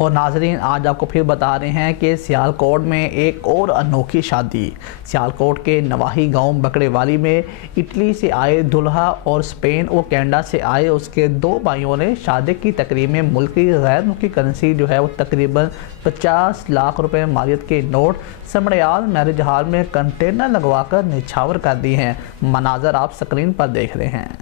और नाजरीन, आज आपको फिर बता रहे हैं कि सियालकोट में एक और अनोखी शादी। सियालकोट के नवाही गांव बकड़ेवाली में इटली से आए दूल्हा और स्पेन और कनाडा से आए उसके दो भाइयों ने शादी की तकरीब में मुल्क की गैर मुल्की करेंसी जो है वो तकरीबन 50 लाख रुपए मालियत के नोट समड़ियाल मैरिज हॉल में कंटेनर लगवाकर निछावर कर दिए हैं। मनाजर आप स्क्रीन पर देख रहे हैं।